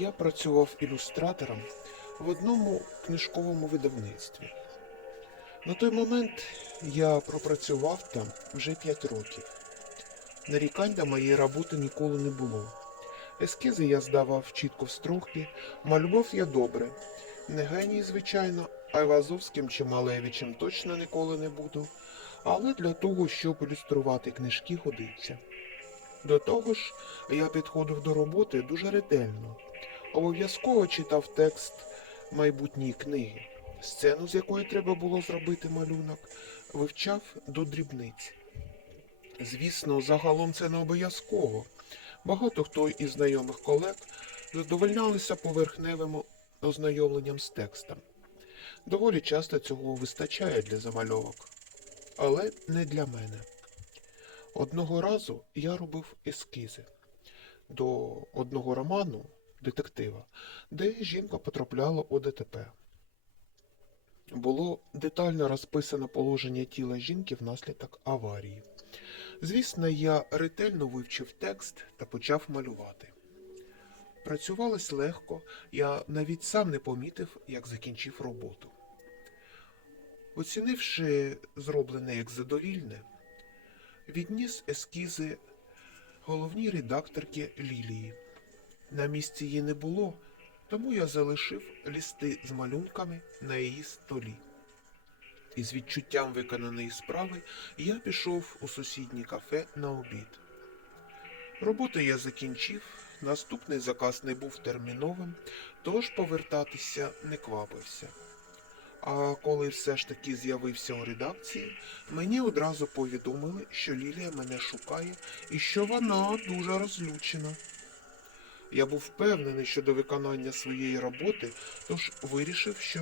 Я працював ілюстратором в одному книжковому видавництві. На той момент я пропрацював там вже 5 років. Нарікань до моєї роботи ніколи не було. Ескізи я здавав чітко в строки, малював я добре. Не геній, звичайно, Айвазовським чи Малевичем точно ніколи не буду. Але для того, щоб ілюструвати книжки, годиться. До того ж, я підходив до роботи дуже ретельно. Обов'язково читав текст майбутньої книги, сцену, з якої треба було зробити малюнок, вивчав до дрібниць. Звісно, загалом це не обов'язково. Багато хто із знайомих колег задовольнялися поверхневим ознайомленням з текстом. Доволі часто цього вистачає для замальовок, але не для мене. Одного разу я робив ескізи до одного роману детектива, де жінка потрапляла у ДТП. Було детально розписано положення тіла жінки внаслідок аварії. Звісно, я ретельно вивчив текст та почав малювати. Працювалось легко, я навіть сам не помітив, як закінчив роботу. Оцінивши зроблене як задовільне, відніс ескізи головній редакторці Лілії. На місці її не було, тому я залишив лісти з малюнками на її столі. Із відчуттям виконаної справи я пішов у сусіднє кафе на обід. Роботу я закінчив, наступний заказ не був терміновим, тож повертатися не квапився. А коли все ж таки з'явився у редакції, мені одразу повідомили, що Лілія мене шукає і що вона дуже розлючена. Я був впевнений щодо виконання своєї роботи, тож вирішив, що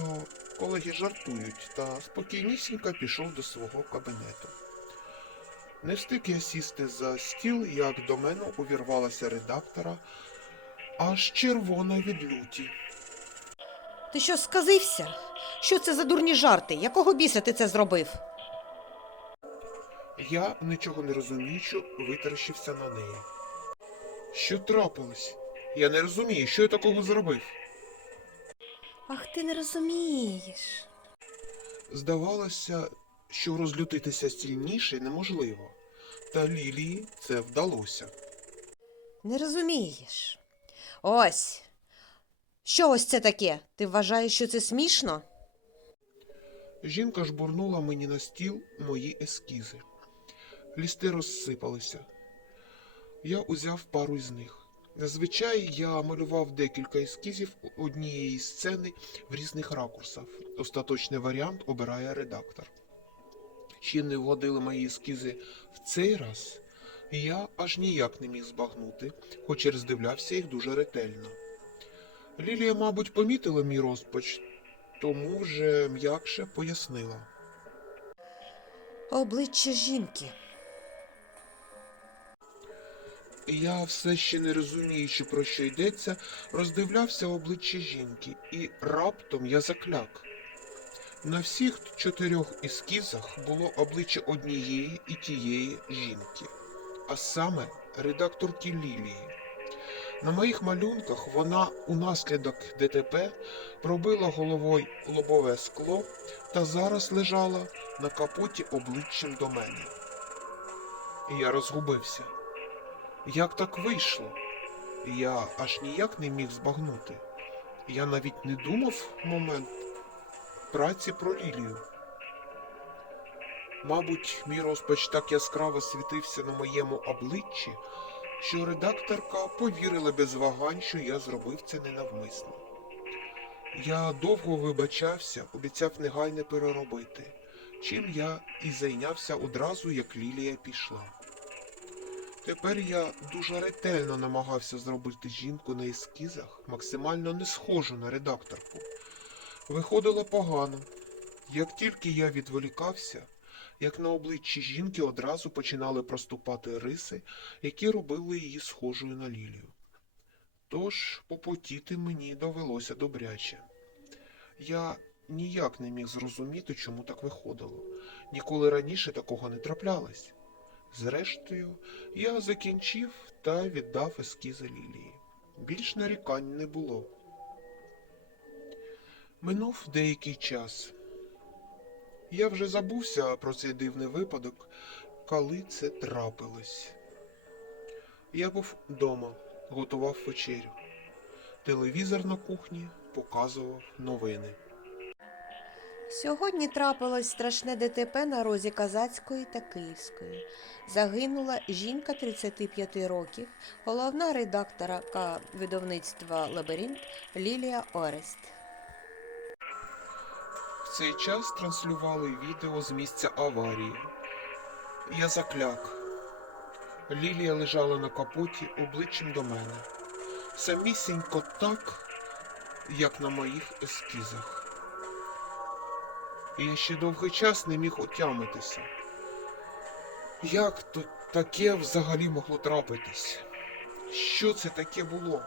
колеги жартують, та спокійнісінько пішов до свого кабінету. Не встиг я сісти за стіл, як до мене увірвалася редактора, аж червона від люті. Ти що сказився? Що це за дурні жарти? Якого біса ти це зробив? Я, нічого не розуміючи, витріщився на неї. Що трапилось? Я не розумію, що я такого зробив. Ах, ти не розумієш. Здавалося, що розлютитися сильніше неможливо, та Лілії це вдалося. Не розумієш. Ось. Що ось це таке? Ти вважаєш, що це смішно? Жінка жбурнула мені на стіл мої ескізи. Лісти розсипалися. Я узяв пару із них. Зазвичай я малював декілька ескізів однієї сцени в різних ракурсах. Остаточний варіант обирає редактор. Чи не вгодили мої ескізи в цей раз, я аж ніяк не міг збагнути, хоч і роздивлявся їх дуже ретельно. Лілія, мабуть, помітила мій розпач, тому вже м'якше пояснила. Обличчя жінки. Я все ще не розуміючи, про що йдеться, роздивлявся обличчя жінки, і раптом я закляк. На всіх чотирьох ескізах було обличчя однієї і тієї жінки, а саме редакторки Лілії. На моїх малюнках вона унаслідок ДТП пробила головою лобове скло та зараз лежала на капоті обличчям до мене. І я розгубився. Як так вийшло? Я аж ніяк не міг збагнути. Я навіть не думав момент праці про Лілію. Мабуть, мій розпач так яскраво світився на моєму обличчі, що редакторка повірила без вагань, що я зробив це ненавмисно. Я довго вибачався, обіцяв негайно переробити, чим я і зайнявся одразу, як Лілія пішла. Тепер я дуже ретельно намагався зробити жінку на ескізах максимально не схожу на редакторку. Виходило погано. Як тільки я відволікався, як на обличчі жінки одразу починали проступати риси, які робили її схожою на лілію. Тож попотіти мені довелося добряче. Я ніяк не міг зрозуміти, чому так виходило. Ніколи раніше такого не траплялось. Зрештою, я закінчив та віддав ескізи Лілії. більш нарікань не було. Минув деякий час. Я вже забувся про цей дивний випадок, коли це трапилось. Я був вдома, готував вечерю. Телевізор на кухні показував новини. Сьогодні трапилось страшне ДТП на розі Казацької та Київської. Загинула жінка 35 років, головна редакторка видавництва Лабіринт Лілія Орест. В цей час транслювали відео з місця аварії. Я закляк. Лілія лежала на капоті обличчям до мене. Самісінько так, як на моїх ескізах. І я ще довгий час не міг отямитися. Як то таке взагалі могло трапитись? Що це таке було?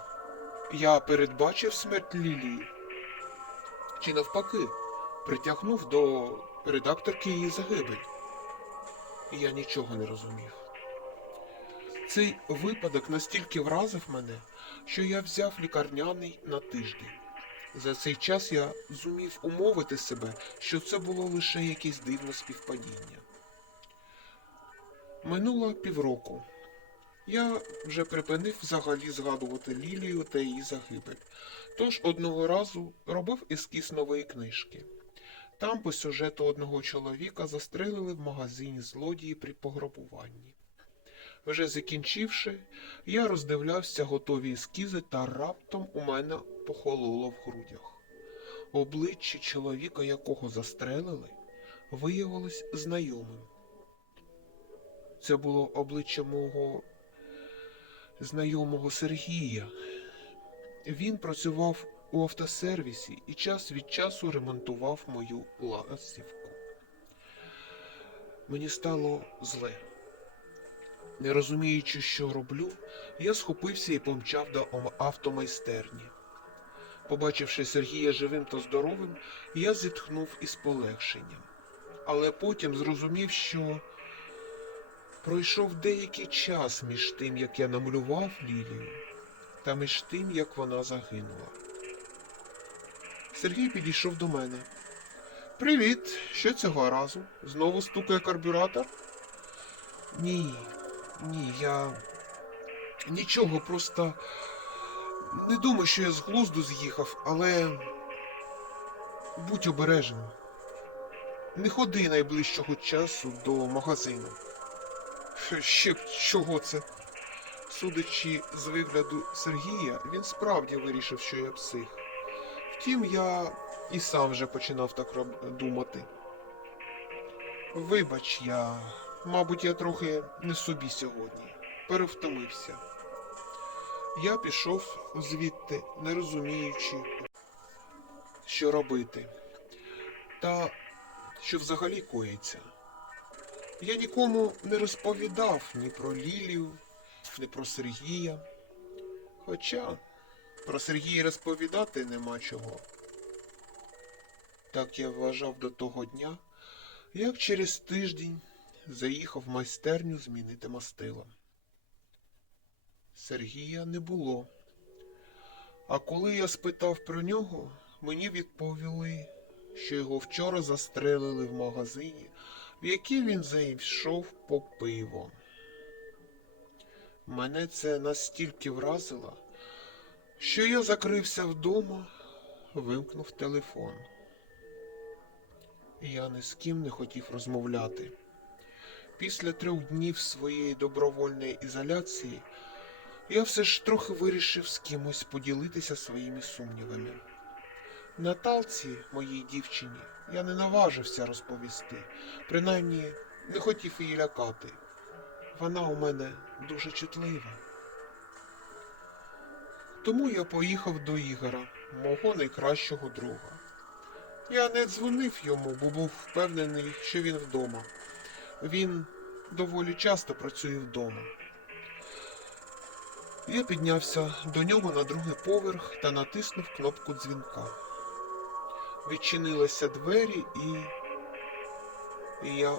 Я передбачив смерть Лілії? Чи навпаки? притягнув до редакторки її загибель. Я нічого не розумів. Цей випадок настільки вразив мене, що я взяв лікарняний на тиждень. За цей час я зумів умовити себе, що це було лише якесь дивне співпадіння. Минуло півроку. Я вже припинив взагалі згадувати Лілію та її загибель. Тож одного разу робив ескіз нової книжки. Там по сюжету одного чоловіка застрелили в магазині злодії при пограбуванні. Вже закінчивши, я роздивлявся готові ескізи та раптом у мене похололо в грудях. Обличчя чоловіка, якого застрелили, виявилось знайомим. Це було обличчя мого знайомого Сергія. Він працював у автосервісі і час від часу ремонтував мою ластівку. Мені стало зле. Не розуміючи, що роблю, я схопився і помчав до автомайстерні. Побачивши Сергія живим та здоровим, я зітхнув із полегшенням. Але потім зрозумів, що пройшов деякий час між тим, як я намалював Лілію, та між тим, як вона загинула. Сергій підійшов до мене. Привіт, що цього разу? Знову стукає карбюратор? Ні, ні, я нічого, просто не думаю, що я з глузду з'їхав, але будь обережним. Не ходи найближчого часу до магазину. Ще б чого це? Судячи з вигляду Сергія, він справді вирішив, що я псих. Втім, я і сам вже починав так думати. Вибач, я, мабуть, я трохи не собі сьогодні. Перевтомився. Я пішов звідти, не розуміючи, що робити. Та що взагалі коїться. Я нікому не розповідав ні про Лілію, ні про Сергія. Хоча про Сергія розповідати нема чого. Так я вважав до того дня, як через тиждень заїхав в майстерню змінити мастила. Сергія не було. А коли я спитав про нього, мені відповіли, що його вчора застрелили в магазині, в який він зайшов по пиво. Мене це настільки вразило, що я закрився вдома, вимкнув телефон. Я ні з ким не хотів розмовляти. Після трьох днів своєї добровольної ізоляції я все ж трохи вирішив з кимось поділитися своїми сумнівами. Наталці, моїй дівчині, я не наважився розповісти, принаймні не хотів її лякати. Вона у мене дуже чутлива. Тому я поїхав до Ігора, мого найкращого друга. Я не дзвонив йому, бо був впевнений, що він вдома. Він доволі часто працює вдома. Я піднявся до нього на другий поверх та натиснув кнопку дзвінка. Відчинилися двері і. і я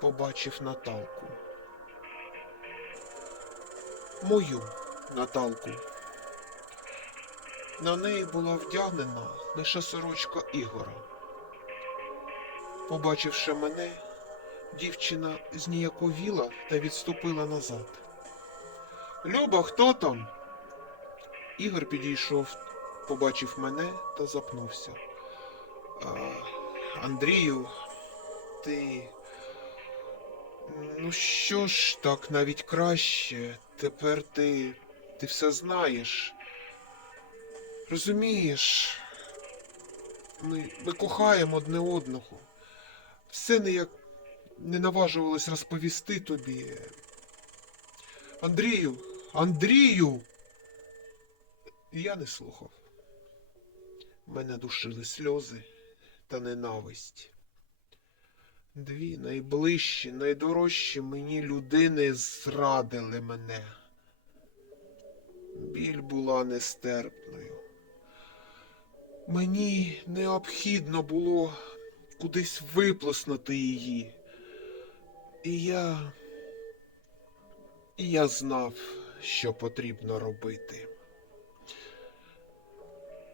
побачив Наталку. Мою Наталку. На неї була вдягнена лише сорочка Ігора. Побачивши мене, дівчина зніяковіла та відступила назад. Люба, хто там? Ігор підійшов, побачив мене та запнувся. А, Андрію, ти. Ну що ж, так навіть краще. Тепер ти. ти все знаєш. Розумієш, ми, ми кохаємо одне одного. Все ніяк не наважувалось розповісти тобі. Андрію, Андрію. Я не слухав. Мене душили сльози та ненависть. Дві найближчі, найдорожчі мені людини зрадили мене. Біль була нестерпною. Мені необхідно було кудись виплеснути її. І я. Я знав, що потрібно робити.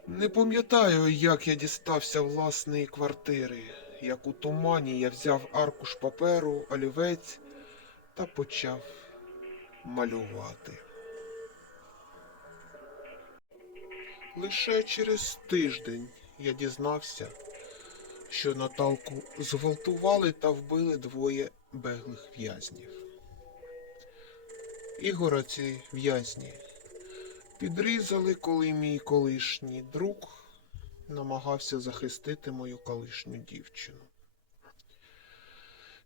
Не пам'ятаю, як я дістався власної квартири, як у тумані я взяв аркуш паперу, олівець та почав малювати. Лише через тиждень я дізнався, що Наталку зґвалтували та вбили двоє беглих в'язнів. Ігора ці в'язні підрізали, коли мій колишній друг намагався захистити мою колишню дівчину.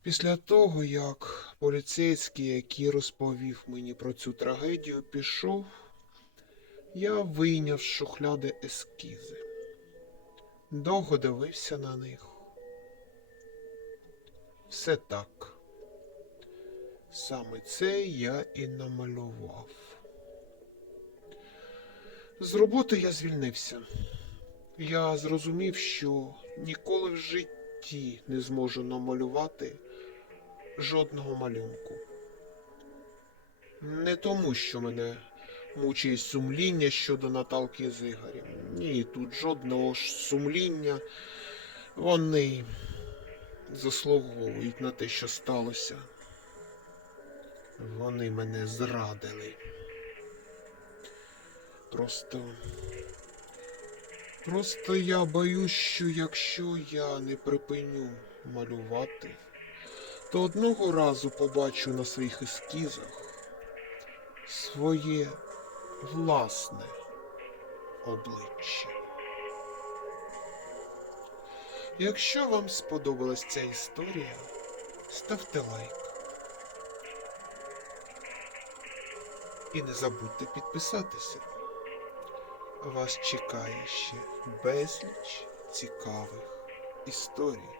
Після того, як поліцейський, який розповів мені про цю трагедію, пішов, я вийняв з шухляди ескізи. Довго дивився на них. Все так. Саме це я і намалював. З роботи я звільнився. Я зрозумів, що ніколи в житті не зможу намалювати жодного малюнку. Не тому, що мене мучить сумління щодо Наталки з Ігорем. Ні, тут жодного ж сумління. Вони заслуговують на те, що сталося. Вони мене зрадили. Просто. Просто я боюсь, що якщо я не припиню малювати, то одного разу побачу на своїх ескізах своє власне обличчя. Якщо вам сподобалась ця історія, ставте лайк. І не забудьте підписатися. Вас чекає ще безліч цікавих історій.